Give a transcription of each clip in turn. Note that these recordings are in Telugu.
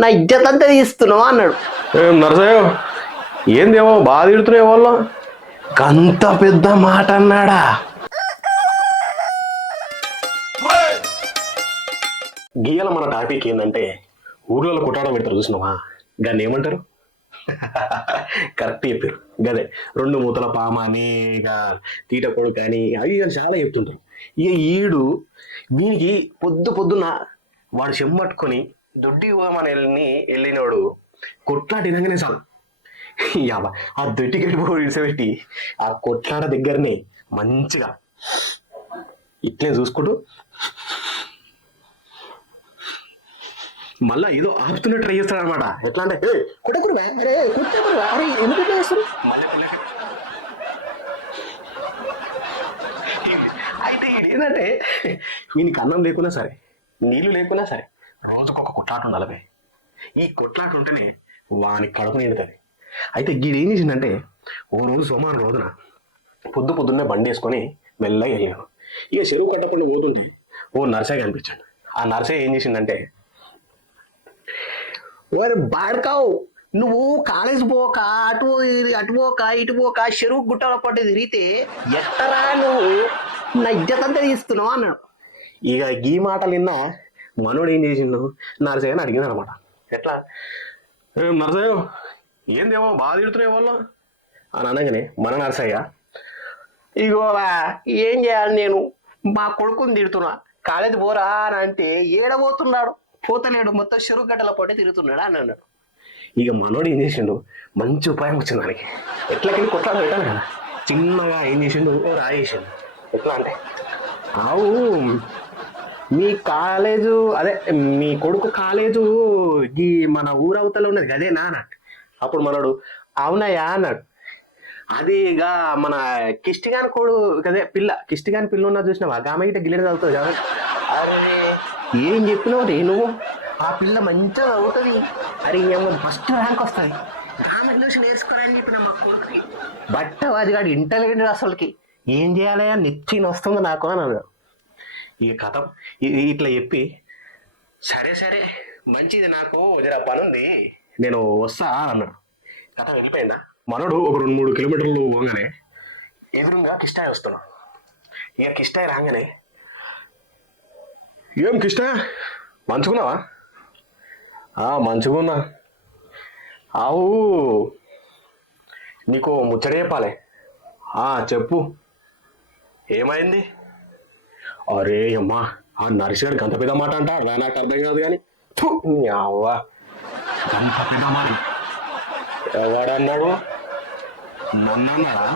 నా ఇజ్జత్ అంతా తీస్తున్నావు అన్నాడు. నరసయ్య ఏందేమో బాధ తిడుతున్నాయి వాళ్ళు. అంత పెద్ద మాట అన్నాడా? గీయాల మన టాపిక్ ఏంటంటే ఊర్లలో కొట్టాడ పెడతారు చూసినావా, దాన్ని ఏమంటారు? కరెక్ట్ చెప్పారు. గదే 2 మూతల పామ అని, ఇక తీట కొడుకు అని, అవి చాలా చెప్తుంటారు. ఇక ఈడు వీనికి పొద్దున్న వాడు చెమ్మట్టుకొని దొడ్డి పోమని వెళ్ళినోడు కొట్లాడినగానే చాలు యాబా ఆ దొడ్డి గడిపో విడిచిపెట్టి ఆ కొట్లాడ దగ్గరనే మంచిగా ఇట్లే చూసుకుంటూ మళ్ళా ఏదో ఆపుతున్నట్టు ట్రై చేస్తాడు అనమాట. ఎట్లా అంటే అయితే ఏంటంటే వీనికి అన్నం లేకున్నా సరే, నీళ్లు లేకున్నా సరే, రోజుకొక కొట్లాట ఉండాలి. ఈ కొట్లాట ఉంటేనే వాని కడుపు నిండుతుంది. అయితే గీడు ఏం చేసిందంటే ఓ రోజు సోమవారం రోజున పొద్దున్నే బండి వేసుకొని మెల్లగా వెళ్ళాను. ఇక చెరువు కట్టకుండా పోతుంటే ఓ నర్సయ్య కనిపించాడు. ఆ నర్సయ్య ఏం చేసిందంటే, ఓరే బాడకావు, నువ్వు కాలేజ్ పోక అటు పోక ఇటు పోక చెరువు గుట్టల పట్టు తిరిగితే ఎట్టరా నువ్వు నా ఇజ్జత్ అంతా తీస్తున్నావు అన్నాడు. ఇక ఈ మాటలు విన్నా మనోడు ఏం చేసిండు, నరసయ్యని అడిగింది అనమాట. ఎట్లా నరసయ్య ఏందేమో బాధ తిడుతున్నాయి వాళ్ళు అని అనగానే మన నరసయ్య, ఇగో ఏం చేయాలి, నేను మా కొడుకుని తిడుతున్నా, కాలేజ్ పోరా అని అంటే ఏడబోతున్నాడు, పోతలేడు, మొత్తం చెరువు గడ్డల పట్టి తిరుగుతున్నాడు అని అన్నాడు. ఇక మనోడు ఏం చేసిండు, మంచి ఉపాయం వచ్చింది దానికి. ఎట్లకెళ్ళి కొట్లాడ పెట్టాను కదా, చిన్నగా ఏం చేసిండు, ఓ రాయేసిండు. ఎట్లా అంటే, ఆవు మీ కాలేజు అదే మీ కొడుకు కాలేజు ఈ మన ఊరవతల ఉన్నది గదేనా అన్నట్టు. అప్పుడు మనోడు అవునయ్యా అన్నాడు. అది ఇక మన కిష్టిగాని కొడు కదే పిల్ల, కిష్టిగాని పిల్ల ఉన్నది చూసినావా, గామ గిట్ట గిల్లెడ చదువుతుంది కదా. అరే ఏం చెప్పినావు రే నువ్వు, ఆ పిల్ల మంచిగా చదువుతుంది, అరే ఏమో ఫస్ట్ ర్యాంక్ వస్తుంది, ఆమె చూసి నేర్చుకోరని చెప్పిన మా కొడుకుకి. బట్ అది కాదు ఇంటెలిజెంట్, అసలుకి ఏం చేయాలి నెచ్చిని వస్తుంది నాకు అని అన్నాడు. ఈ కథ ఇట్లా చెప్పి, సరే మంచిది, నాకు జర పని ఉంది, నేను వస్తా అన్నాడు. కథ వెళ్ళిపోయిందా. మనోడు ఒక 2-3 కిలోమీటర్లు పోగానే ఎదురుగా కిష్టాయి వస్తున్నాడు. ఇక కిష్టాయి రాగానే, ఏం కిష్ట మంచుకున్నావా? మంచుకున్నా. ఆవు నీకు ముచ్చట చెప్పాలి. చెప్పు, ఏమైంది? అరే అమ్మా, ఆ నర్సిగాడికి అంత పెద్ద మాట అంట, నాకు అర్థం కాదు కానీ అవ్వా అంత పెద్ద మాట ఎవడన్నాడు? నన్నన్నాడా?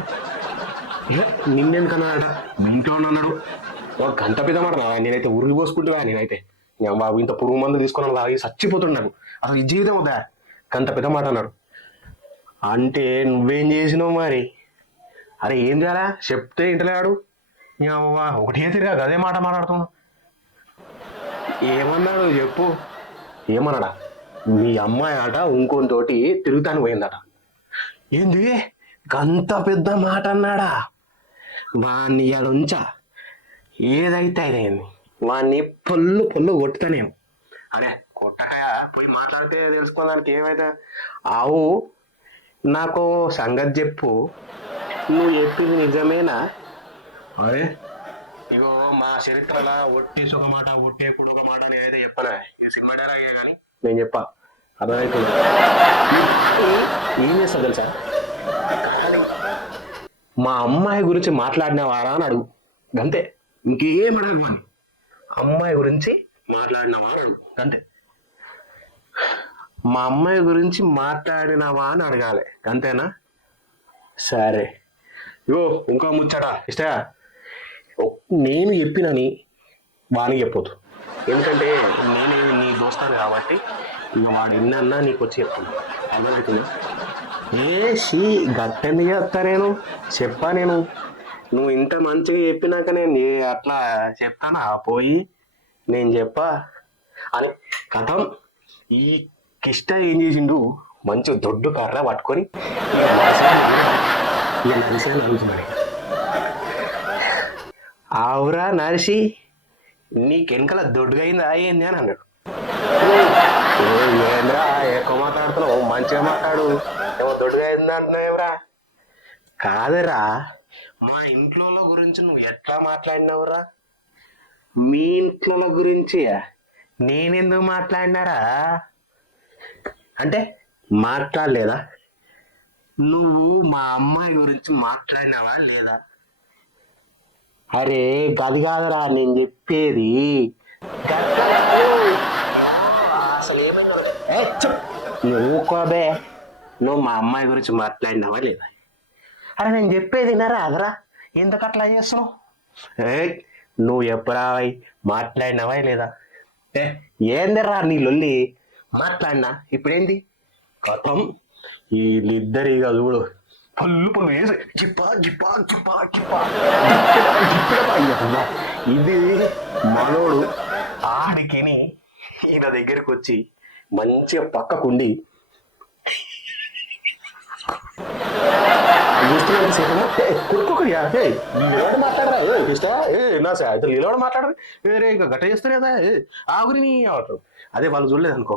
నిన్నెందుకన్నాడట? మీ ఇంట్లో అన్నాడు. వాడు గంట పెద్ద మాట. నేనైతే ఉరిగి పోసుకుంటున్నా. నేనైతే బాబు ఇంత పురుగు మందు తీసుకున్నాను, తాగి చచ్చిపోతున్నాను, అసలు ఈ జీవితం వద్దా, గంట పెద్ద మాట అన్నాడు. అంటే నువ్వేం చేసినావు మరి? అరే ఏం చేయాలా చెప్తే ఇంటలేడు. ఒకటే తిరిగా అదే మాట మాట్లాడుతున్నావు. ఏమన్నాడు చెప్పు. ఏమన్నాడా? మీ అమ్మాయి ఆట ఇంకొంతోటి తిరుగుతాను పోయిందట. ఏంది గంత పెద్ద మాట అన్నాడా? వాణ్ణి ఉంచా, ఏదైతే అయినాయింది వాణ్ణి పొల్లు కొట్టుతానేమో. అరే కొట్టకాయ పోయి మాట్లాడితే తెలుసుకోవడానికి ఏమైతే. ఆవు నాకు సంగతి చెప్పు, నువ్వు చెప్పింది నిజమేనా? అరే ఇగో మా చరిత్రలో ఒట్టేసి ఒక మాట, ఒట్టేప్పుడు ఒక మాట నేనైతే చెప్పలే. ఇది సినిమా డైరా అయ్యా కానీ నేను చెప్పా, అర్థమవుతుంది. ఏం చేస్తా తెలుసా, మా అమ్మాయి గురించి మాట్లాడినవారా అని అడుగు, అంతే. ఇంకేం అడగదు. అని అమ్మాయి గురించి మాట్లాడినవా అని అడుగు, అంతే. మా అమ్మాయి గురించి మాట్లాడినవా అని అడగాలి, అంతేనా? సరే ఇగో ఇంకో ముచ్చట ఇష్ట, నేను చెప్పినని వానికి చెప్పొద్దు, ఎందుకంటే నేను నీ దోస్తాను కాబట్టి ఇక వాడు ఇన్నా నీకు వచ్చి చెప్తాను, అర్థమవుతుంది. గట్టెందుకు చేస్తా నేను చెప్పా, నువ్వు ఇంత మంచిగా చెప్పినాక నేను అట్లా చెప్తానా పోయి నేను చెప్పా అని కథం. ఈ కిష్ట ఏం చేసిండు, మంచి దొడ్డు కర్ర పట్టుకొని ఇక నరిసాను అనుకున్నాడు. ఆవురా నరిసి నీకెనకల దొడ్డుగా అయింది అయ్యింది అని అన్నాడు. మంచిగా మాట్లాడు. ఏమో దొడ్డుగా అయింది అంటున్నావురా. కాదురా, మా ఇంట్లో గురించి నువ్వు ఎట్లా మాట్లాడినావురా? మీ ఇంట్లో గురించి నేనెందుకు మాట్లాడినారా? అంటే మాట్లాడలేదా? నువ్వు మా అమ్మాయి గురించి మాట్లాడినావా లేదా? అరే గది కాదురా నేను చెప్పేది. నువ్వు కోబే, నువ్వు మా అమ్మాయి గురించి మాట్లాడినావా లేదా? అరే నేను చెప్పేది వినరా అదరా, ఎందుకు అట్లా చేస్తున్నావు? నువ్వు ఎప్పుడా మాట్లాడినావా లేదా? ఏందిరా నీ లొల్లి? మాట్లాడినా ఇప్పుడేంది కథం? వీళ్ళిద్దరు ఇక చూడు పళ్ళు పళ్ళు వేసి జిప్పా జిప్పా జిప్పా జిప్పా ఇది మనోడు ఆడికిని ఈయన దగ్గరికి వచ్చి మంచిగా పక్కకుండి మాట్లాడరు వేరే ఇక గట్ట చేస్తారు కదా ఆగురిని ఆడతారు. అదే వాళ్ళు చూడలేదు అనుకో,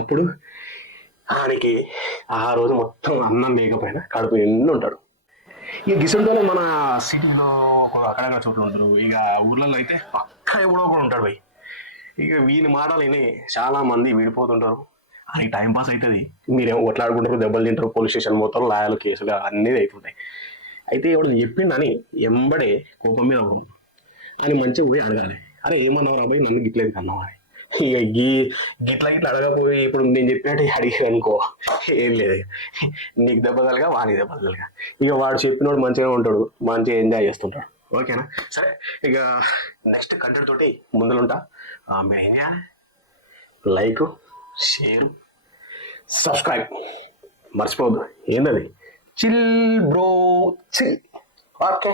అప్పుడు ఆయనకి ఆ రోజు మొత్తం అన్నం లేకపోయినా కడుపు నిండి ఉంటాడు. ఇక గిసంటోనే మన సిటీలో అక్కడక్కడ చోట్ల ఉంటారు. ఇక ఊర్లలో అయితే పక్క ఎవడో కూడా ఉంటాడు పోయి. ఇక వీని మాటలు విని చాలా మంది విడిపోతుంటారు. అది టైం పాస్ అవుతుంది. మీరేమో కొట్లాడుకుంటారు, దెబ్బలు తింటారు, పోలీస్ స్టేషన్ పోతారు, లాయలు కేసులు అన్నీ అవుతుంటాయి. అయితే ఎవడు చెప్పిండని ఎంబడే కోపం మీద అవ్వడం అని మంచిగా పోయి అడగాలి. అరే ఏమన్నావు రాబాయి, నన్ను గిట్లేదు కన్నావు అని. ఇక గిట్లా గిట్లా అడగపోయి ఇప్పుడు నేను చెప్పినట్టు అడిగాను అనుకో, ఏం లేదు, నీకు దెబ్బ కలగా వానికి దెబ్బ కలగా. ఇక వాడు చెప్పినోడు మంచిగా ఉంటాడు, మంచిగా ఎంజాయ్ చేస్తుంటాడు. ఓకేనా? సరే, ఇక నెక్స్ట్ కంటెంట్ తోటి ముందులుంటా. మీరు ఏం చేయాలి? లైక్, షేర్, సబ్స్క్రైబ్ మర్చిపోవద్దు. ఏంటది? Chill bro chill. ఓకే.